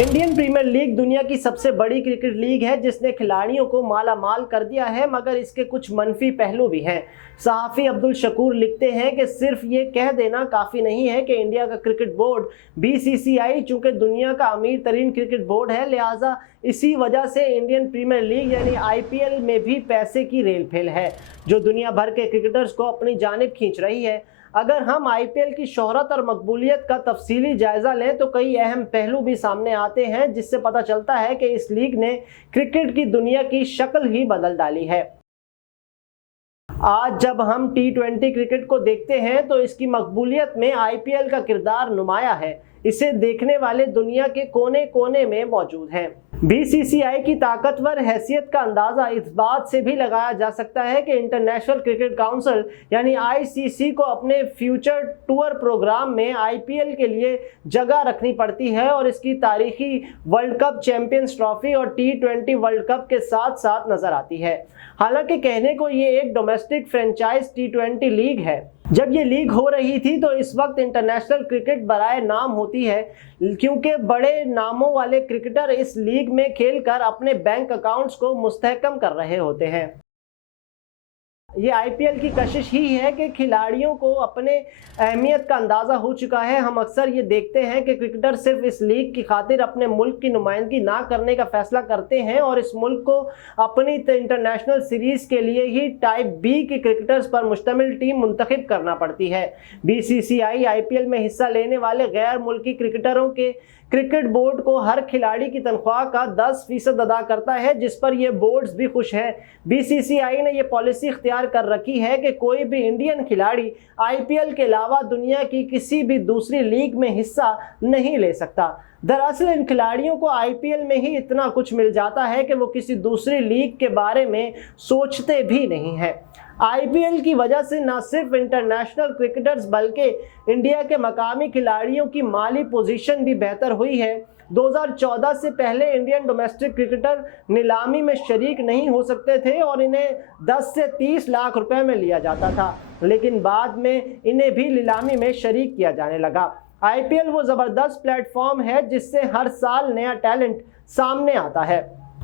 Indian premiere league दुनिया की सबसे बड़ी क्रिकेट लीग है जिसने खिलाड़ियों को माला माल कर दिया है, मगर इसके कुछ मनफी पहलू भी हैं। सहाफ़ी अब्दुल शकूर लिखते हैं कि सिर्फ ये कह देना काफ़ी नहीं है कि इंडिया का क्रिकेट बोर्ड बीसीसीआई चूंकि दुनिया का अमीर तरीन क्रिकेट बोर्ड है, लिहाजा इसी वजह से इंडियन प्रीमियर लीग यानी आईपीएल में भी पैसे की रेल फेल है जो दुनिया भर के क्रिकेटर्स को अपनी जानिब खींच रही है। अगर हम आईपीएल की शोहरत और मकबूलियत का तफसीली जायजा लें तो कई अहम पहलू भी सामने आते हैं जिससे पता चलता है कि इस लीग ने क्रिकेट की दुनिया की शक्ल ही बदल डाली है। आज जब हम टी20 क्रिकेट को देखते हैं तो इसकी मकबूलियत में आईपीएल का किरदार नुमाया है। इसे देखने वाले दुनिया के कोने कोने में मौजूद हैं। बीसीसीआई की ताकतवर हैसियत का अंदाजा इस बात से भी लगाया जा सकता है कि इंटरनेशनल क्रिकेट काउंसिल यानी आईसीसी को अपने फ्यूचर टूर प्रोग्राम में आईपीएल के लिए जगह रखनी पड़ती है और इसकी तारीखी वर्ल्ड कप, चैंपियंस ट्रॉफी और टी20 वर्ल्ड कप के साथ साथ नजर आती है। हालांकि कहने को ये एक डोमेस्टिक फ्रेंचाइज टी20 लीग है। जब ये लीग हो रही थी तो इस वक्त इंटरनेशनल क्रिकेट बराए नाम होती है, क्योंकि बड़े नामों वाले क्रिकेटर इस लीग में खेलकर अपने बैंक अकाउंट्स को मुस्तहकम कर रहे होते हैं। ये आईपीएल की कशिश ही है कि खिलाड़ियों को अपने अहमियत का अंदाज़ा हो चुका है। हम अक्सर ये देखते हैं कि क्रिकेटर सिर्फ इस लीग की खातिर अपने मुल्क की नुमाइंदगी ना करने का फैसला करते हैं और इस मुल्क को अपनी इंटरनेशनल सीरीज़ के लिए ही टाइप बी के क्रिकेटर्स पर मुश्तमिल टीम मुंतखब करना पड़ती है। बीसीसीआई आईपीएल में हिस्सा लेने वाले गैर मुल्की क्रिकेटरों के क्रिकेट बोर्ड को हर खिलाड़ी की तनख्वाह का 10% अदा करता है, जिस पर ये बोर्ड्स भी खुश हैं। बीसीसीआई ने ये पॉलिसी इख्तियार कर रखी है कि कोई भी इंडियन खिलाड़ी आईपीएल के अलावा दुनिया की किसी भी दूसरी लीग में हिस्सा नहीं ले सकता। दरअसल इन खिलाड़ियों को आईपीएल में ही इतना कुछ मिल जाता है कि वो किसी दूसरी लीग के बारे में सोचते भी नहीं हैं। आईपीएल की वजह से न सिर्फ इंटरनेशनल क्रिकेटर्स बल्कि इंडिया के मकामी खिलाड़ियों की माली पोजीशन भी बेहतर हुई है। 2014 से पहले इंडियन डोमेस्टिक क्रिकेटर नीलामी में शरीक नहीं हो सकते थे और इन्हें 10 से 30 लाख रुपए में लिया जाता था, लेकिन बाद में इन्हें भी नीलामी में शरीक किया जाने लगा। आईपीएल वो ज़बरदस्त प्लेटफॉर्म है जिससे हर साल नया टैलेंट सामने आता है।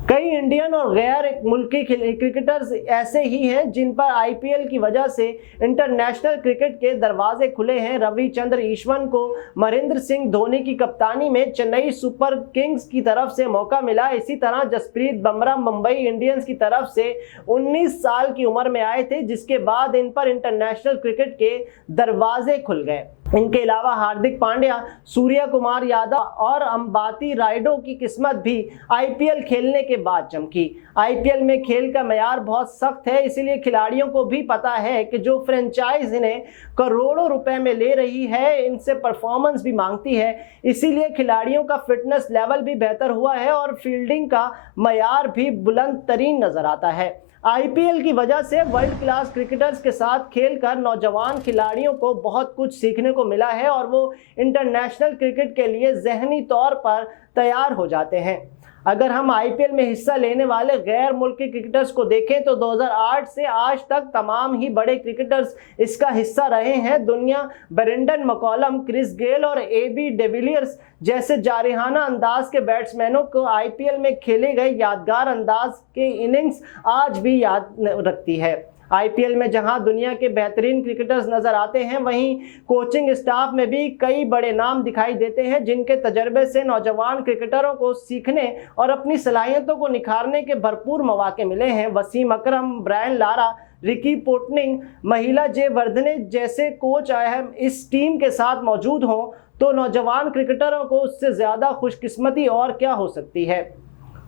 कई इंडियन और गैर मुल्की क्रिकेटर्स ऐसे ही हैं जिन पर आईपीएल की वजह से इंटरनेशनल क्रिकेट के दरवाजे खुले हैं। रविचंद्र ईश्वन को महेंद्र सिंह धोनी की कप्तानी में चेन्नई सुपर किंग्स की तरफ से मौका मिला। इसी तरह जसप्रीत बुमराह मुंबई इंडियंस की तरफ से 19 साल की उम्र में आए थे, जिसके बाद इन पर इंटरनेशनल क्रिकेट के दरवाजे खुल गए। इनके अलावा हार्दिक पांड्या, सूर्या कुमार यादव और अंबाती रायडू की किस्मत भी आईपीएल खेलने के बाद चमकी। आईपीएल में खेल का मयार बहुत सख्त है, इसीलिए खिलाड़ियों को भी पता है कि जो फ्रेंचाइज इन्हें करोड़ों रुपए में ले रही है, इनसे परफॉर्मेंस भी मांगती है। इसीलिए खिलाड़ियों का फिटनेस लेवल भी बेहतर हुआ है और फील्डिंग का मयार भी बुलंद तरीन नजर आता है। आईपीएल की वजह से वर्ल्ड क्लास क्रिकेटर्स के साथ खेलकर नौजवान खिलाड़ियों को बहुत कुछ सीखने को मिला है और वो इंटरनेशनल क्रिकेट के लिए ज़हनी तौर पर तैयार हो जाते हैं। अगर हम आईपीएल में हिस्सा लेने वाले गैर मुल्की क्रिकेटर्स को देखें तो 2008 से आज तक तमाम ही बड़े क्रिकेटर्स इसका हिस्सा रहे हैं। दुनिया ब्रेंडन मैकलम, क्रिस गेल और एबी डिविलियर्स जैसे जारिहाना अंदाज के बैट्समैनों को आईपीएल में खेले गए यादगार अंदाज के इनिंग्स आज भी याद रखती है। आईपीएल में जहां दुनिया के बेहतरीन क्रिकेटर्स नजर आते हैं, वहीं कोचिंग स्टाफ में भी कई बड़े नाम दिखाई देते हैं जिनके तजर्बे से नौजवान क्रिकेटरों को सीखने और अपनी सलाहियतों को निखारने के भरपूर मौके मिले हैं। वसीम अकरम, ब्रायन लारा, रिकी पोंटिंग, महिला जे वर्धने जैसे कोच अहम इस टीम के साथ मौजूद हों तो नौजवान क्रिकेटरों को उससे ज़्यादा खुशकिस्मती और क्या हो सकती है।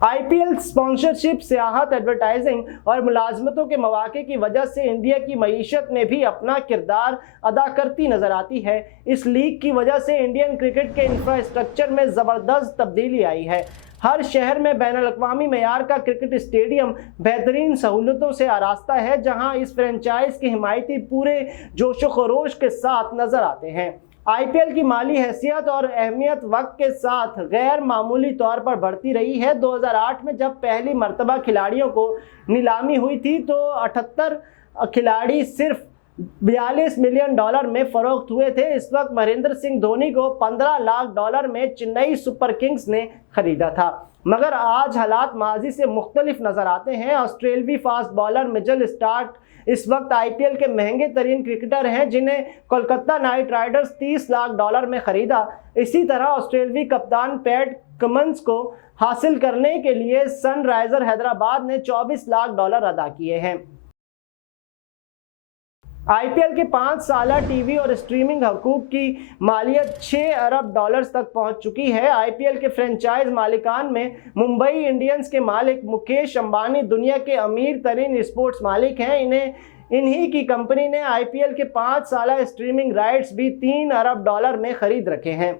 आईपीएल स्पॉन्सरशिप, सियाहत, एडवर्टाइजिंग और मुलाजमतों के मौके की वजह से इंडिया की मईशत में भी अपना किरदार अदा करती नजर आती है। इस लीग की वजह से इंडियन क्रिकेट के इंफ्रास्ट्रक्चर में ज़बरदस्त तब्दीली आई है। हर शहर में बैनुल-अक़वामी मेयार का क्रिकेट स्टेडियम बेहतरीन सहूलतों से आरास्ता है, जहां इस फ्रेंचाइज के हिमायती पूरे जोशो खरोश के साथ नजर आते हैं। आईपीएल की माली हैसियत और अहमियत वक्त के साथ गैर मामूली तौर पर बढ़ती रही है। 2008 में जब पहली मर्तबा खिलाड़ियों को नीलामी हुई थी तो 78 खिलाड़ी सिर्फ $42 मिलियन में फरोख्त हुए थे। इस वक्त महेंद्र सिंह धोनी को $15 लाख में चेन्नई सुपर किंग्स ने खरीदा था। मगर आज हालात माजी से मुख्तलिफ नजर आते हैं। ऑस्ट्रेलवी फास्ट बॉलर मिचेल स्टार्क इस वक्त आईपीएल के महंगे तरीन क्रिकेटर हैं, जिन्हें कोलकाता नाइट राइडर्स $30 लाख में खरीदा। इसी तरह ऑस्ट्रेलवी कप्तान पैट कमिंस को हासिल करने के लिए सनराइजर हैदराबाद ने $24 लाख अदा किए हैं। आईपीएल के 5 साला टीवी और स्ट्रीमिंग हकूक की मालियत $6 अरब तक पहुंच चुकी है। आईपीएल के फ्रेंचाइज मालिकान में मुंबई इंडियंस के मालिक मुकेश अंबानी दुनिया के अमीर तरीन स्पोर्ट्स मालिक हैं। इन्हीं की कंपनी ने आईपीएल के 5 साला स्ट्रीमिंग राइट्स भी $3 अरब में खरीद रखे हैं।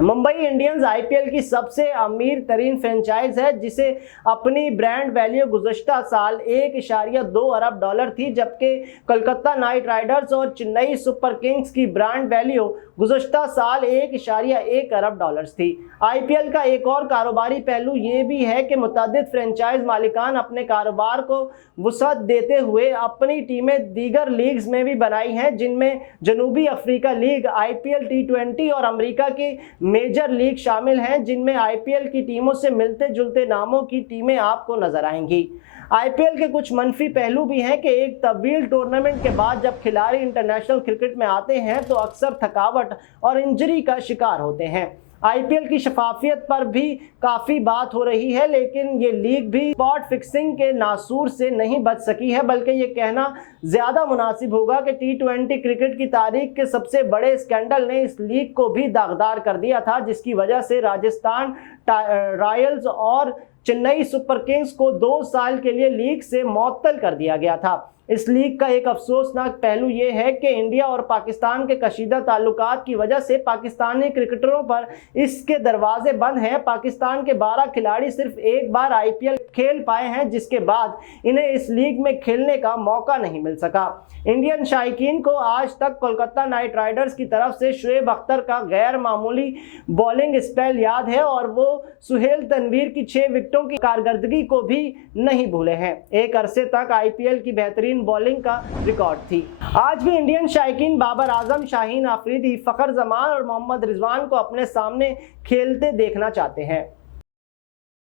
मुंबई इंडियंस आईपीएल की सबसे अमीर तरीन फ्रेंचाइज है, जिसे अपनी ब्रांड वैल्यू गुज़श्ता साल $1.2 अरब थी, जबकि कोलकाता नाइट राइडर्स और चेन्नई सुपर किंग्स की ब्रांड वैल्यू गुज़श्ता साल $1.1 अरब थी। आईपीएल का एक और कारोबारी पहलू ये भी है कि मुतअद्दिद फ्रेंचाइज मालिकान अपने कारोबार को वुसअत देते हुए अपनी टीमें दीगर लीग्स में भी बनाई हैं, जिनमें जनूबी अफ्रीका लीग, आईपीएल T20 और अमेरिका की मेजर लीग शामिल हैं, जिनमें आईपीएल की टीमों से मिलते जुलते नामों की टीमें आपको नजर आएंगी। आईपीएल के कुछ मनफी पहलू भी हैं कि एक तवील टूर्नामेंट के बाद जब खिलाड़ी इंटरनेशनल क्रिकेट में आते हैं तो अक्सर थकावट और इंजरी का शिकार होते हैं। आईपीएल की शफाफियत पर भी काफ़ी बात हो रही है, लेकिन ये लीग भी स्पॉट फिक्सिंग के नासूर से नहीं बच सकी है, बल्कि ये कहना ज़्यादा मुनासिब होगा कि T20 क्रिकेट की तारीख के सबसे बड़े स्कैंडल ने इस लीग को भी दागदार कर दिया था, जिसकी वजह से राजस्थान रॉयल्स और चेन्नई सुपर किंग्स को 2 साल के लिए लीग से मुअत्तल कर दिया गया था। इस लीग का एक अफसोसनाक पहलू ये है कि इंडिया और पाकिस्तान के कशीदा ताल्लुकात की वजह से पाकिस्तानी क्रिकेटरों पर इसके दरवाजे बंद हैं। पाकिस्तान के 12 खिलाड़ी सिर्फ एक बार आईपीएल खेल पाए हैं, जिसके बाद इन्हें इस लीग में खेलने का मौका नहीं मिल सका। इंडियन शायकीन को आज तक कोलकाता नाइट राइडर्स की तरफ से शुएब अख्तर का गैर मामूली बॉलिंग स्पेल याद है, और वो सुहेल तनवीर की 6 विकेटों की कारकर्दगी को भी नहीं भूले हैं। एक अरसे तक आईपीएल की बेहतरीन बॉलिंग का रिकॉर्ड थी। आज भी इंडियन शायकीन बाबर आजम, शाहीन आफरीदी, फखर जमान और मोहम्मद रिजवान को अपने सामने खेलते देखना चाहते हैं।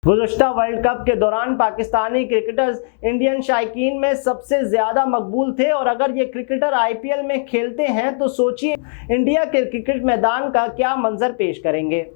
गुज़श्ता वर्ल्ड कप के दौरान पाकिस्तानी क्रिकेटर्स इंडियन शायकीन में सबसे ज़्यादा मकबूल थे, और अगर ये क्रिकेटर आईपीएल में खेलते हैं तो सोचिए इंडिया के क्रिकेट मैदान का क्या मंजर पेश करेंगे।